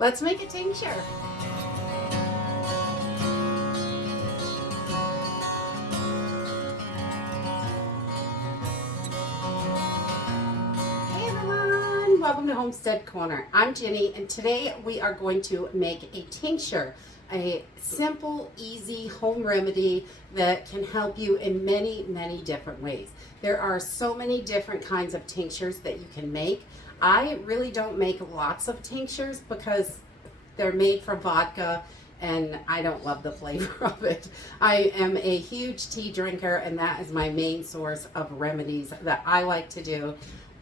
Let's make a tincture. Hey everyone, welcome to Homestead Corner. I'm Jenny, and today we are going to make a tincture, a simple, easy home remedy that can help you in many, many different ways. There are so many different kinds of tinctures that you can make. I really don't make lots of tinctures because they're made from vodka and I don't love the flavor of it. I am a huge tea drinker, and that is my main source of remedies that I like to do.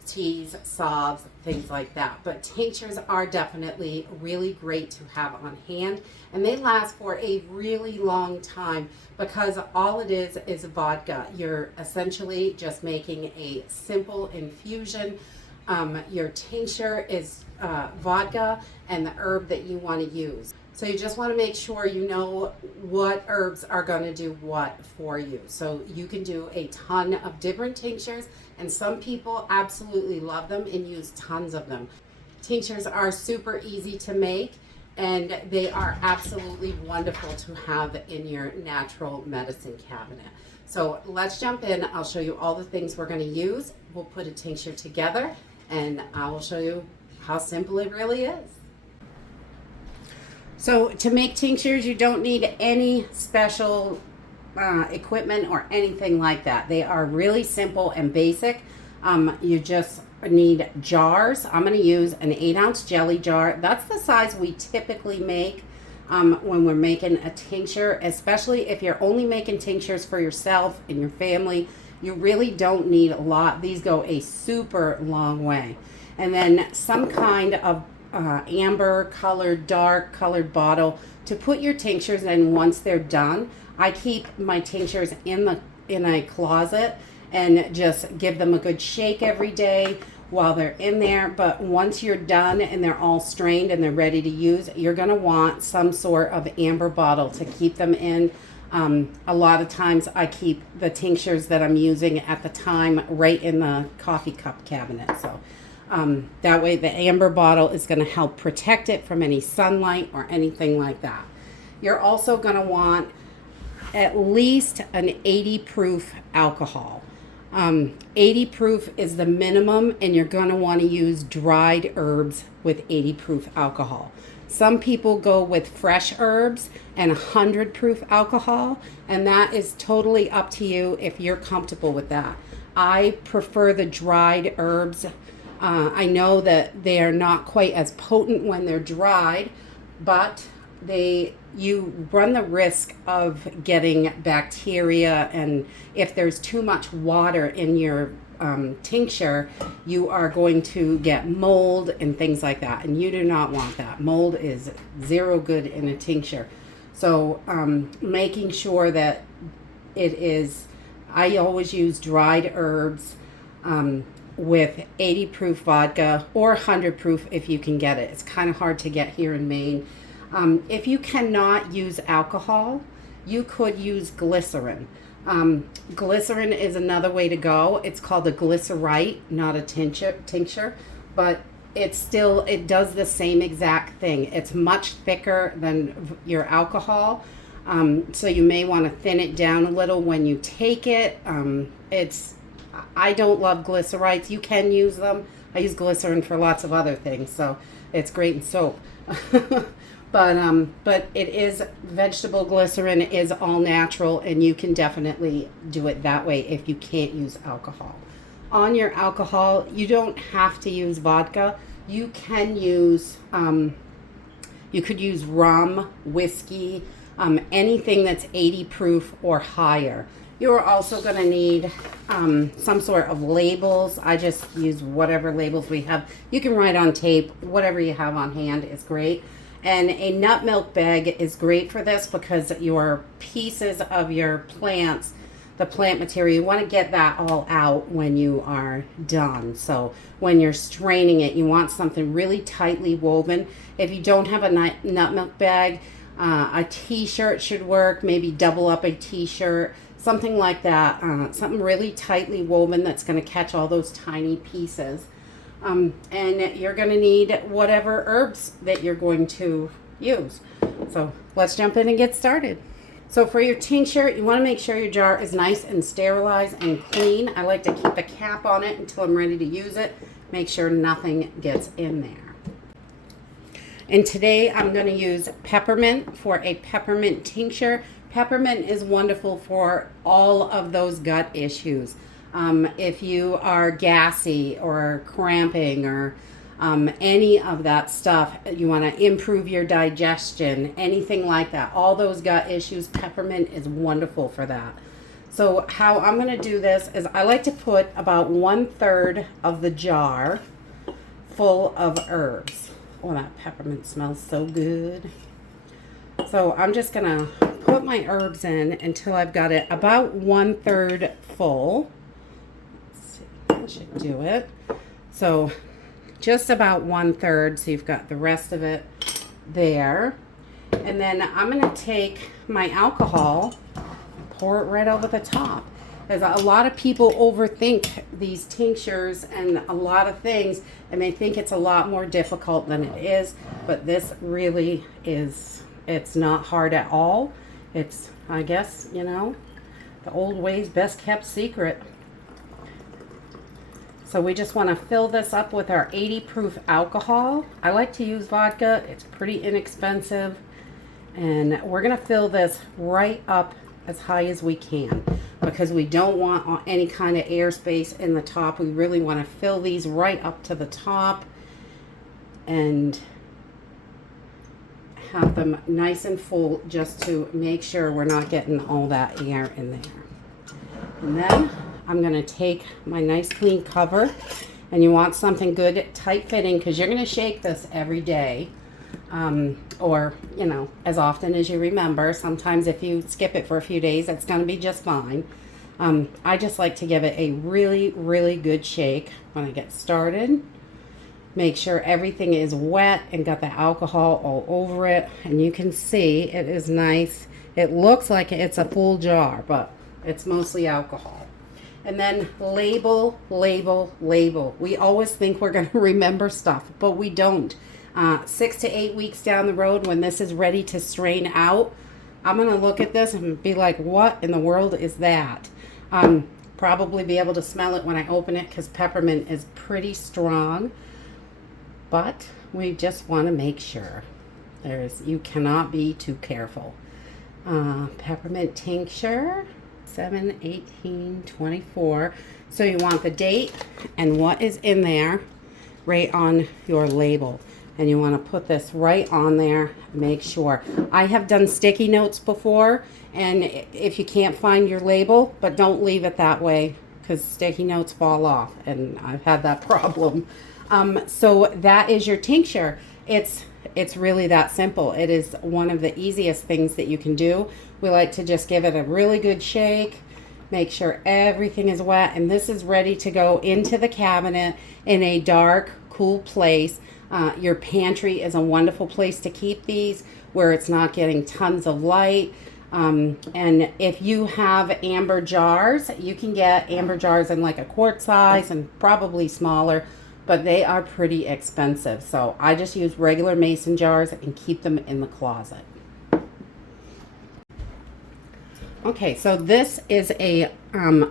Teas, salves, things like that. But tinctures are definitely really great to have on hand, and they last for a really long time because all it is vodka. You're essentially just making a simple infusion. Your tincture is vodka and the herb that you want to use. So you just want to make sure you know what herbs are going to do what for you. So you can do a ton of different tinctures, and some people absolutely love them and use tons of them. Tinctures are super easy to make, and they are absolutely wonderful to have in your natural medicine cabinet. So let's jump in. I'll show you all the things we're going to use. We'll put a tincture together, and I will show you how simple it really is. So to make tinctures, you don't need any special equipment or anything like that. They are really simple and basic. You just need jars. I'm going to use an 8-ounce jelly jar. That's the size we typically make when we're making a tincture, especially if you're only making tinctures for yourself and your family. You really don't need a lot. These go a super long way. And then some kind of amber colored, dark colored bottle to put your tinctures in once they're done. I keep my tinctures in a closet and just give them a good shake every day while they're in there. But once you're done and they're all strained and they're ready to use, you're going to want some sort of amber bottle to keep them in. A lot of times I keep the tinctures that I'm using at the time right in the coffee cup cabinet. So that way the amber bottle is going to help protect it from any sunlight or anything like that. You're also going to want at least an 80 proof alcohol. 80 proof is the minimum, and you're going to want to use dried herbs with 80 proof alcohol. Some people go with fresh herbs and 100 proof alcohol, and that is totally up to you if you're comfortable with that. I prefer the dried herbs. I know that they are not quite as potent when they're dried, but you run the risk of getting bacteria, and if there's too much water in your tincture, you are going to get mold and things like that, and you do not want that. Mold is zero good in a tincture. So making sure that I always use dried herbs with 80 proof vodka or 100 proof if you can get it. It's kind of hard to get here in Maine. If you cannot use alcohol, you could use glycerin. Glycerin is another way to go. It's called a glycerite, not a tincture, but it does the same exact thing. It's much thicker than your alcohol. So you may want to thin it down a little when you take it. I don't love glycerites. You can use them. I use glycerin for lots of other things, so it's great in soap. But it is vegetable glycerin, is all natural, and you can definitely do it that way if you can't use alcohol. On your alcohol, you don't have to use vodka. You can use you could use rum, whiskey, anything that's 80 proof or higher. You're also going to need some sort of labels. I just use whatever labels we have. You can write on tape. Whatever you have on hand is great. And a nut milk bag is great for this because your pieces of your plants, the plant material, you want to get that all out when you are done. So when you're straining it, you want something really tightly woven. If you don't have a nut milk bag, a t-shirt should work. Maybe double up a t-shirt, something like that. Something really tightly woven that's going to catch all those tiny pieces. And you're going to need whatever herbs that you're going to use. So let's jump in and get started. So for your tincture, you want to make sure your jar is nice and sterilized and clean. I like to keep a cap on it until I'm ready to use it. Make sure nothing gets in there. And today I'm going to use peppermint for a peppermint tincture. Peppermint is wonderful for all of those gut issues. If you are gassy or cramping or any of that stuff, you want to improve your digestion, anything like that, all those gut issues, peppermint is wonderful for that. So how I'm going to do this is I like to put about 1/3 of the jar full of herbs. Oh, that peppermint smells so good. So I'm just going to put my herbs in until I've got it about 1/3 full. Should do it. So just about 1/3, so you've got the rest of it there. And then I'm going to take my alcohol, pour it right over the top. As a lot of people overthink these tinctures and a lot of things, and they think it's a lot more difficult than it is, but this really is, it's not hard at all. It's, I guess, you know, the old way's best kept secret. So we just want to fill this up with our 80 proof alcohol. I like to use vodka. It's pretty inexpensive. And we're going to fill this right up as high as we can because we don't want any kind of airspace in the top. We really want to fill these right up to the top and have them nice and full just to make sure we're not getting all that air in there. And then I'm going to take my nice clean cover, and you want something good, tight fitting, because you're going to shake this every day, or, you know, as often as you remember. Sometimes if you skip it for a few days, it's going to be just fine. I just like to give it a really, really good shake when I get started. Make sure everything is wet and got the alcohol all over it, and you can see it is nice. It looks like it's a full jar, but it's mostly alcohol. And then label, label, label. We always think we're going to remember stuff, but we don't. 6 to 8 weeks down the road, when this is ready to strain out, I'm going to look at this and be like, what in the world is that? Probably be able to smell it when I open it because peppermint is pretty strong. But we just want to make sure. You cannot be too careful. Peppermint tincture. 7/18/24. So you want the date and what is in there right on your label, and you want to put this right on there. Make sure. I have done sticky notes before, and if you can't find your label, but don't leave it that way because sticky notes fall off, and I've had that problem. So that is your tincture. It's really that simple. It is one of the easiest things that you can do. We like to just give it a really good shake, make sure everything is wet, and this is ready to go into the cabinet in a dark, cool place. Your pantry is a wonderful place to keep these where it's not getting tons of light. And if you have amber jars, you can get amber jars in like a quart size and probably smaller, but they are pretty expensive. So I just use regular mason jars and keep them in the closet. Okay, so this is a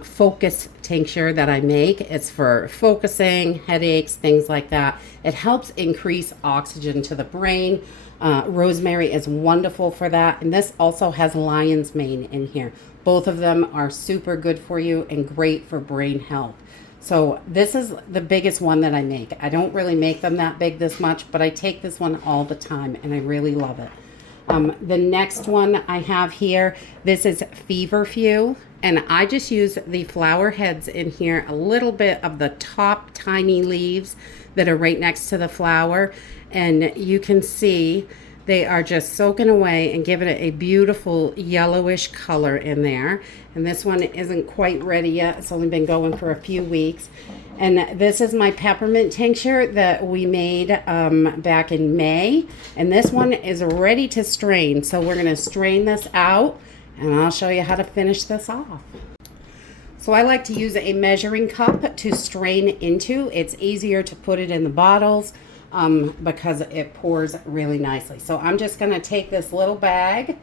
focus tincture that I make. It's for focusing, headaches, things like that. It helps increase oxygen to the brain. Rosemary is wonderful for that. And this also has lion's mane in here. Both of them are super good for you and great for brain health. So this is the biggest one that I make. I don't really make them that big this much, but I take this one all the time and I really love it. The next one I have here, this is feverfew, and I just use the flower heads in here, a little bit of the top tiny leaves that are right next to the flower, and you can see they are just soaking away and giving it a beautiful yellowish color in there. And this one isn't quite ready yet. It's only been going for a few weeks. And this is my peppermint tincture that we made back in May. And this one is ready to strain. So we're going to strain this out, and I'll show you how to finish this off. So I like to use a measuring cup to strain into. It's easier to put it in the bottles because it pours really nicely. So I'm just going to take this little bag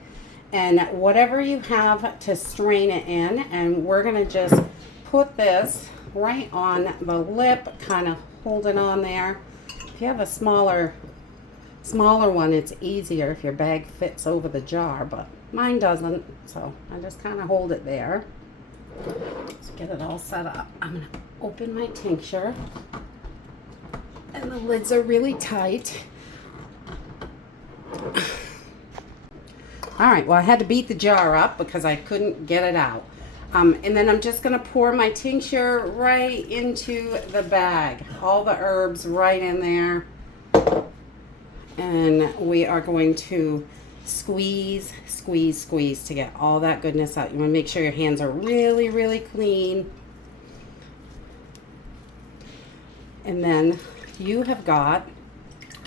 and whatever you have to strain it in, and we're going to just put this right on the lip, kind of hold it on there. If you have a smaller one, it's easier if your bag fits over the jar, but mine doesn't, so I just kind of hold it there. Let's get it all set up. I'm going to open my tincture, and the lids are really tight. All right, well, I had to beat the jar up because I couldn't get it out. And then I'm just going to pour my tincture right into the bag. All the herbs right in there. And we are going to squeeze, squeeze, squeeze to get all that goodness out. You want to make sure your hands are really, really clean. And then you have got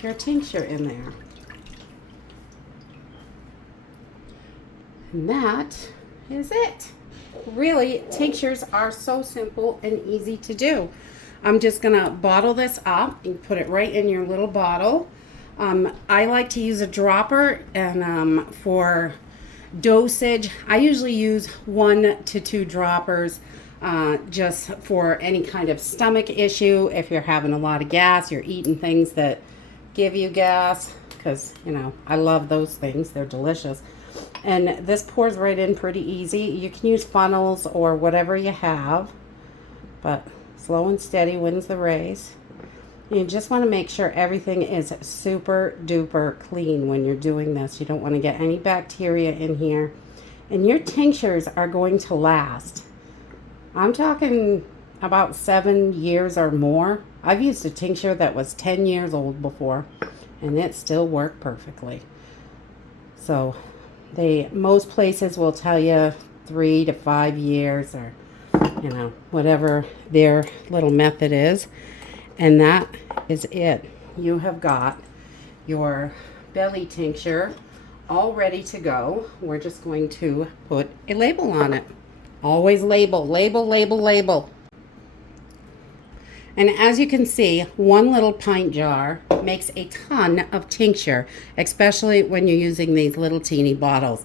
your tincture in there. And that is it. Really, tinctures are so simple and easy to do. I'm just gonna bottle this up and put it right in your little bottle. I like to use a dropper, and for dosage, I usually use 1 to 2 droppers just for any kind of stomach issue. If you're having a lot of gas, you're eating things that give you gas, because, you know, I love those things. They're delicious. And this pours right in pretty easy. You can use funnels or whatever you have, but slow and steady wins the race. You just want to make sure everything is super duper clean when you're doing this. You don't want to get any bacteria in here. And your tinctures are going to last. I'm talking about 7 years or more. I've used a tincture that was 10 years old before, and it still worked perfectly. So most places will tell you 3 to 5 years, or, you know, whatever their little method is. And that is it. You have got your belly tincture all ready to go. We're just going to put a label on it. Always label, label, label, label. And as you can see, 1 little pint jar makes a ton of tincture, especially when you're using these little teeny bottles.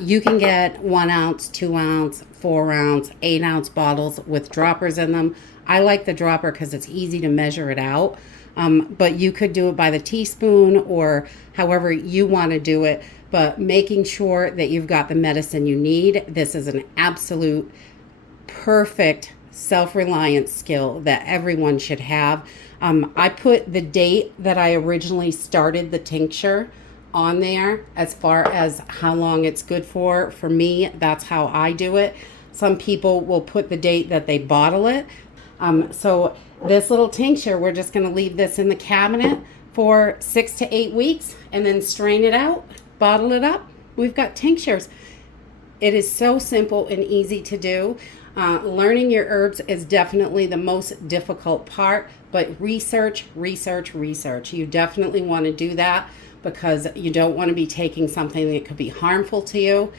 You can get 1 ounce, 2 ounce, 4 ounce, 8 ounce bottles with droppers in them. I like the dropper because it's easy to measure it out. But you could do it by the teaspoon or however you want to do it. But making sure that you've got the medicine you need. This is an absolute perfect self-reliance skill that everyone should have. I put the date that I originally started the tincture on there as far as how long it's good for. For me, that's how I do it. Some people will put the date that they bottle it. So this little tincture, we're just going to leave this in the cabinet for 6 to 8 weeks and then strain it out, bottle it up. We've got tinctures. It is so simple and easy to do. Learning your herbs is definitely the most difficult part, but research, research, research. You definitely want to do that because you don't want to be taking something that could be harmful to you.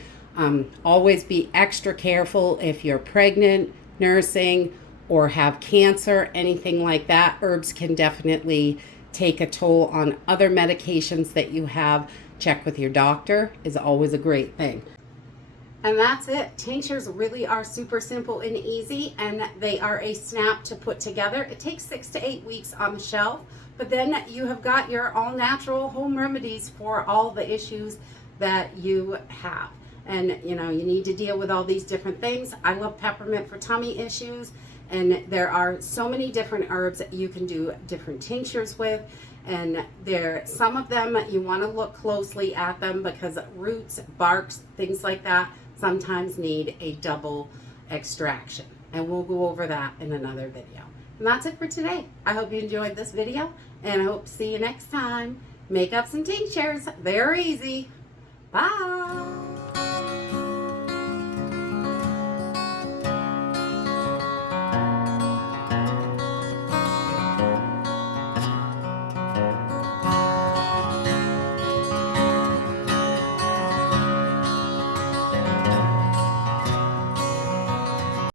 Always be extra careful if you're pregnant, nursing, or have cancer, anything like that. Herbs can definitely take a toll on other medications that you have. Check with your doctor is always a great thing. And that's it. Tinctures really are super simple and easy, and they are a snap to put together. It takes 6 to 8 weeks on the shelf, but then you have got your all-natural home remedies for all the issues that you have. And, you know, you need to deal with all these different things. I love peppermint for tummy issues, and there are so many different herbs that you can do different tinctures with. And some of them you want to look closely at them because roots, barks, things like that sometimes need a double extraction. And we'll go over that in another video. And that's it for today. I hope you enjoyed this video, and I hope to see you next time. Make up some tinctures. They're easy. Bye.